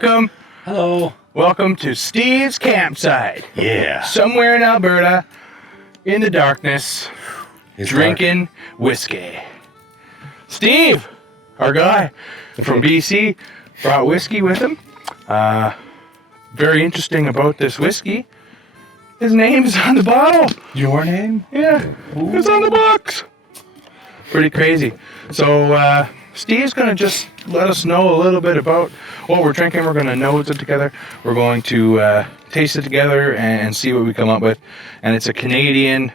Welcome. Hello. Welcome to Steve's campsite. Yeah. Somewhere in Alberta, in the darkness, It's drinking whiskey. Steve, our guy from BC, brought whiskey with him. Very interesting about this whiskey. His name's on the bottle. Your name? Yeah, it's on the box. Pretty crazy. So, Steve's going to just let us know a little bit about what we're drinking. We're going to nose it together. We're going to taste it together and see what we come up with. And it's a Canadian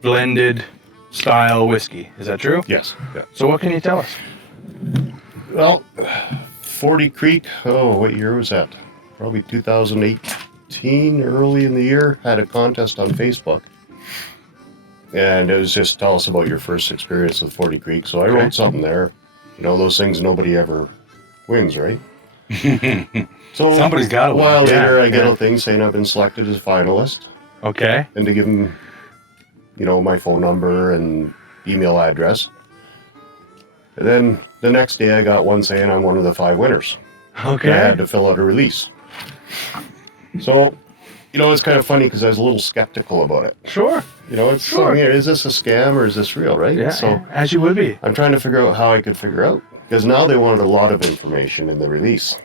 blended style whiskey. Is that true? Yes. Yeah. So what can you tell us? Well, 40 Creek, what year was that? Probably 2018, early in the year, had a contest on Facebook. And it was just tell us about your first experience with 40 Creek. So I wrote something there. You know, those things nobody ever wins, right? So Somebody's got a to while win. later, I get a thing saying I've been selected as a finalist. Okay. And to give them, you know, my phone number and email address. And then the next day I got one saying I'm one of the 5 winners. Okay. And I had to fill out a release. So, you know, it's kind of funny because I was a little skeptical about it. Sure. You know, it's Sure. is this a scam or is this real, right? Yeah, So as you would be. I'm trying to figure out how I could figure out. Because now they wanted a lot of information in the release.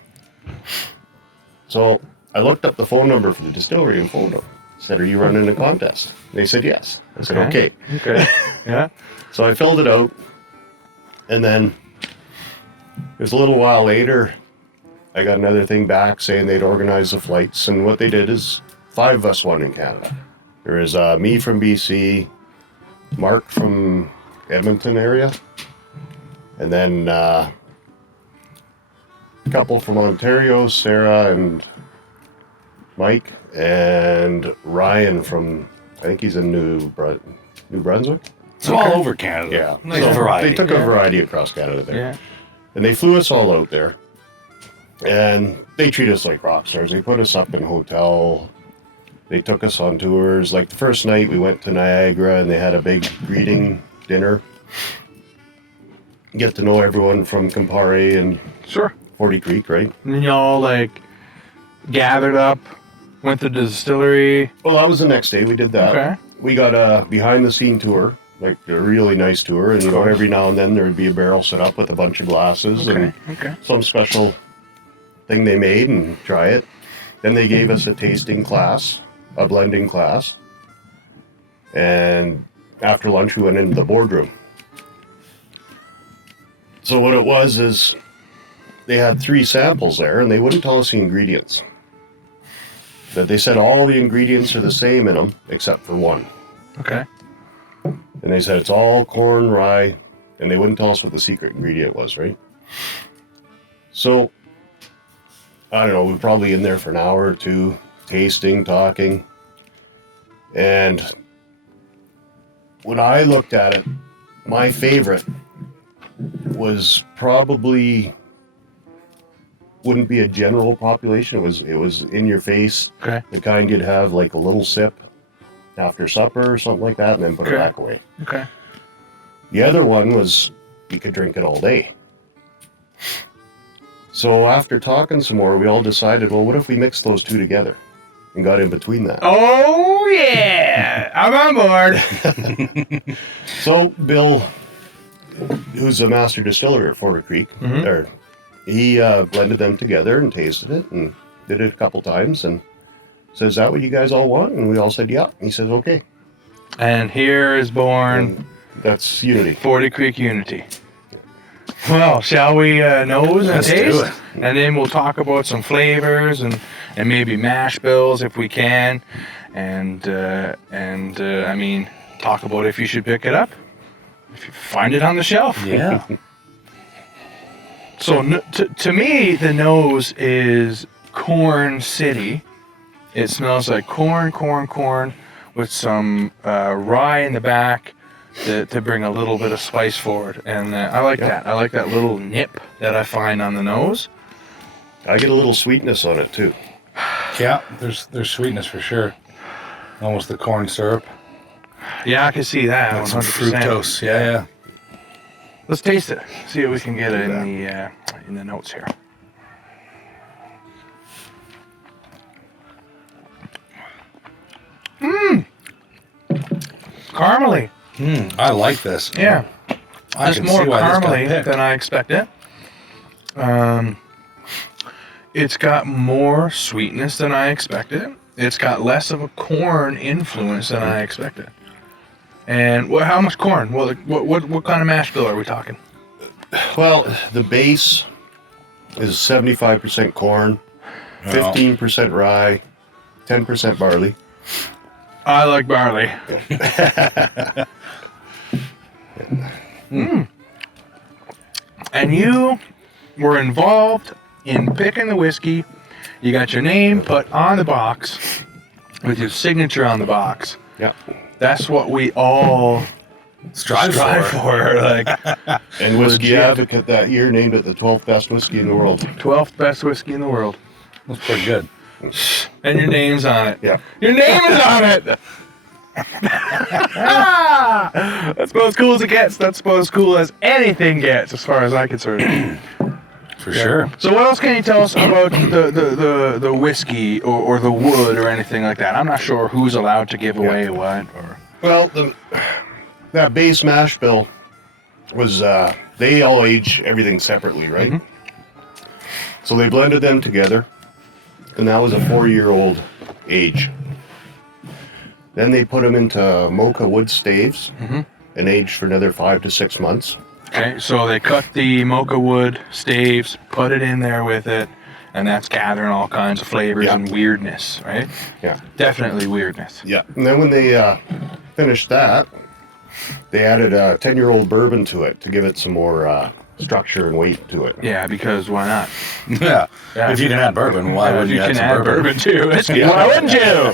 So I looked up the phone number for the distillery and phoned them. Said, are you running a contest? They said yes. I said, okay. Okay. Yeah. So I filled it out. And then it was a little while later, I got another thing back saying they'd organize the flights. And what they did is 5 of us won in Canada. There is me from BC, Mark from Edmonton area, and then a couple from Ontario, Sarah and Mike, and Ryan from, I think he's in New Brunswick. It's all over Canada. Yeah. Nice So variety. They took a variety across Canada there. Yeah. And they flew us all out there. And they treat us like rock stars. They put us up in a hotel. They took us on tours. Like the first night we went to Niagara and they had a big greeting dinner. Get to know everyone from Campari and Sure. 40 Creek, right? And then y'all like gathered up, went to the distillery. Well, that was the next day we did that. Okay. We got a behind the scene tour, like a really nice tour. And, you know, every now and then there would be a barrel set up with a bunch of glasses and some special thing they made and try it. Then they gave us a tasting class, a blending class. And after lunch we went into the boardroom. So what it was is they had 3 samples there and they wouldn't tell us the ingredients. But they said all the ingredients are the same in them except for one. Okay. And they said it's all corn, rye, and they wouldn't tell us what the secret ingredient was, right? So, I don't know, we were probably in there for an hour or two, tasting, talking. And when I looked at it, my favorite was probably wouldn't be a general population. It was in your face. Okay. The kind you'd have like a little sip after supper or something like that and then put it back away. Okay. The other one was you could drink it all day. So after talking some more, we all decided, well, what if we mixed those 2 together and got in between that? Oh yeah, I'm on board. So Bill, who's a master distiller at 40 Creek, he blended them together and tasted it and did it a couple times and said, is that what you guys all want? And we all said, yeah. And he says, okay. And here is born And that's Unity. 40 Creek Unity. Well, shall we nose and Let's do taste? it. And then we'll talk about some flavors and maybe mash bills if we can. And I mean, talk about if you should pick it up. If you find it on the shelf. Yeah. So to me, the nose is Corn City. It smells like corn with some rye in the back to bring a little bit of spice forward. And I like that. I like that little nip that I find on the nose. I get a little sweetness on it too. Yeah, there's sweetness for sure. Almost the corn syrup. Yeah, I can see that. Like some 100%. fructose. Yeah. Let's taste it. See if we can get it in the notes here. caramely. I like this. Yeah. I It's can more see why this got caramely picked. than I expected. It's got more sweetness than I expected. It's got less of a corn influence than I expected. And how much corn? Well, what kind of mash bill are we talking? Well, the base is 75% corn, 15% rye, 10% barley. I like barley. And you were involved in picking the whiskey. You got your name put on the box with your signature on the box. Yeah. That's what we all Strive for. Like, And Whiskey Legit. Advocate that year named it the 12th best whiskey in the world. 12th best whiskey in the world. That's pretty good. And your name's on it. Yeah. Your name is on it! That's about as cool as it gets. That's about as cool as anything gets, as far as I'm concerned. For sure. So what else can you tell us about the whiskey or the wood or anything like that? I'm not sure who's allowed to give away what. Or Well, that base mash bill was, they all age everything separately, right? Mm-hmm. So they blended them together, and that was a 4-year-old age. Then they put them into mocha wood staves and aged for another 5 to 6 months. Okay, so they cut the mocha wood staves, put it in there with it, and that's gathering all kinds of flavors Yeah. and weirdness, right? Yeah. Definitely weirdness. Yeah. And then when they finished that, they added a 10-year-old bourbon to it to give it some more structure and weight to it. Yeah, because why not? Yeah. Yeah. If you can add bourbon, why wouldn't you add can some add bourbon? to whiskey? Why wouldn't you?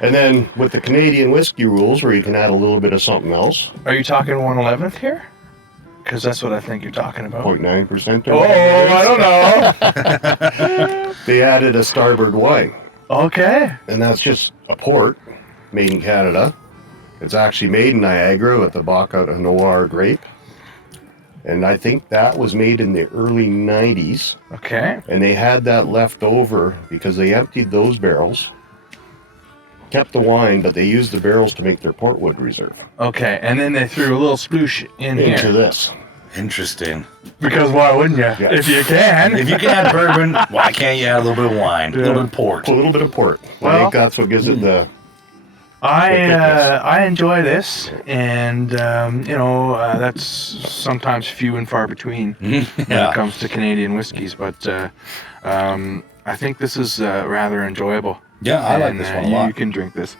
And then with the Canadian whiskey rules, where you can add a little bit of something else, Are you talking 1/11th here? Because that's what I think you're talking about. 0.9%. Oh, I don't know. They added a starboard wine, Okay. and that's just a port made in Canada. It's actually made in Niagara with the Bacca Noir grape. And I think that was made in the early 90s. Okay. And they had that left over because they emptied those barrels, kept the wine, but they used the barrels to make their portwood reserve Okay. And then they threw a little sploosh in into here. this. Interesting. Because why wouldn't you? Yeah. If you can. If you can add bourbon, why can't you add a little bit of wine? A little bit of port? A little bit of port. I Well- think that's what gives it the... I enjoy this, and that's sometimes few and far between when it Yeah. comes to Canadian whiskeys. But I think this is rather enjoyable. Yeah, I like And, this one a lot. You can drink this.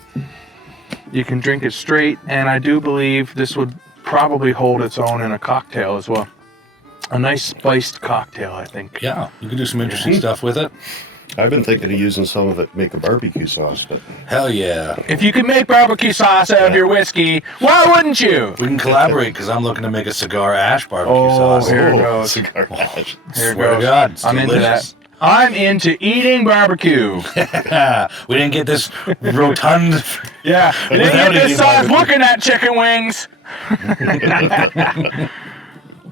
You can drink it straight, and I do believe this would probably hold its own in a cocktail as well. A nice spiced cocktail, I think. Yeah, you can do some interesting stuff with it. I've been thinking of using some of it to make a barbecue sauce, but Hell yeah. If you can make barbecue sauce out of your whiskey, why wouldn't you? We can collaborate because I'm looking to make a cigar ash barbecue Oh, sauce. here it goes. cigar ash. Here it Swear to goes. God, it's I'm into delicious. that. I'm into eating barbecue. We didn't get this rotund. Yeah. You didn't Without get this eating sauce barbecue. looking at chicken wings.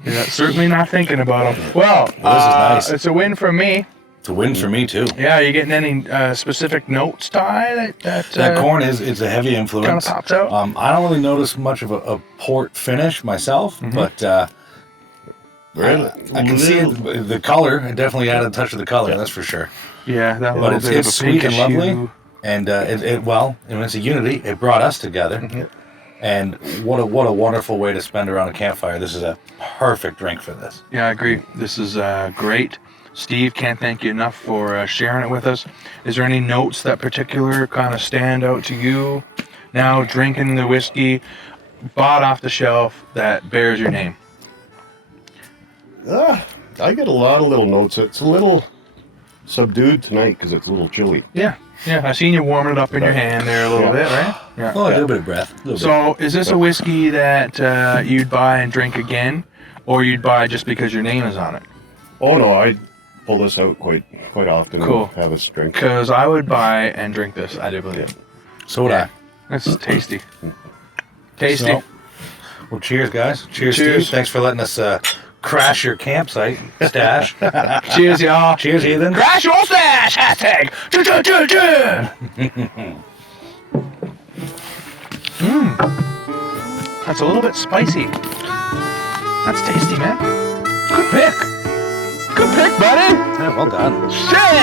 Yeah, certainly not thinking about them. Well, Well, this is nice. It's a win from me. It's a win for me too. Yeah, you getting any specific notes, Ty? That corn is a heavy influence. Kinda pops out. I don't really notice much of a port finish myself, but Really? I can see it, the color. It definitely added a touch of the color, that's for sure. Yeah, that But little it's, bit it's of a sweet and pinkish lovely. hue. And it's a unity. It brought us together. And what a wonderful way to spend around a campfire. This is a perfect drink for this. Yeah, I agree. This is great. Steve, can't thank you enough for sharing it with us. Is there any notes that particular kind of stand out to you now drinking the whiskey bought off the shelf that bears your name? I get a lot of little notes. It's a little subdued tonight because it's a little chilly. Yeah, I seen you warming it up in your hand there a little bit, right? Yeah. Oh, a little bit of breath. A little bit. So, is this a whiskey that you'd buy and drink again, or you'd buy just because your name is on it? Oh no, I pull this out quite often Cool. and have a drink. Because I would buy and drink this, I do believe. So would I. It's tasty. Tasty. So, well, cheers, guys. Cheers, Cheers. Steve. Thanks for letting us crash your campsite stash. Cheers, y'all. Cheers, Heathens. Crash your stash! Hashtag! Choo, choo, choo, choo. That's a little bit spicy. That's tasty, man. Good pick. Good pick, buddy. Yeah, well done. Shit.